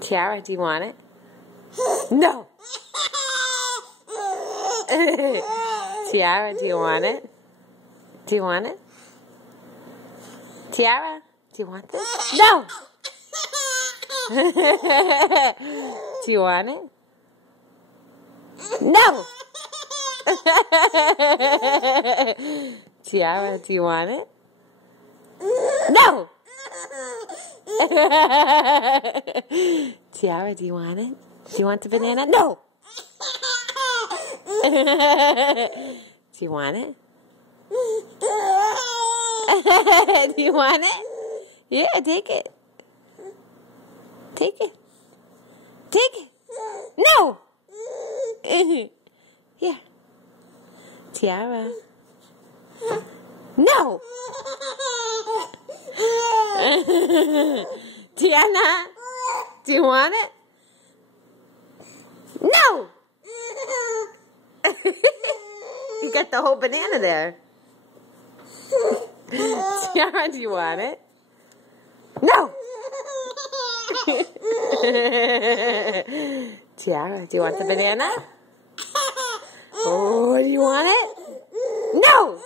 Tiara, do you want it? No! Tiara, do you want it? Do you want it? Tiara, do you want this? No! Do you want it? No! Tiara, do you want it? No! Tiara, do you want it? Do you want the banana? No! Do you want it? Do you want it? Yeah, take it. Take it. Take it. No! Here. Tiara. No! Tiana, do you want it? No! You got the whole banana there. Tiara, do you want it? No! Tiara, do you want the banana? Oh, do you want it? No!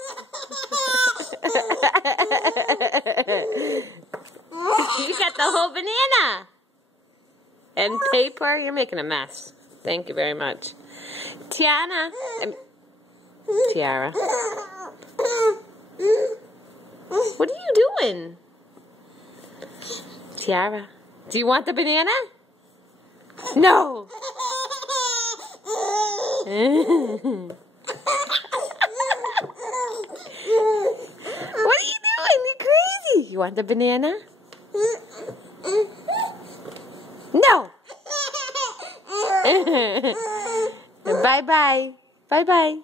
You got the whole banana. And paper, you're making a mess. Thank you very much. Tiara. What are you doing? Tiara, do you want the banana? No. What are you doing? You're crazy. You want the banana? No. Bye-bye. Bye-bye.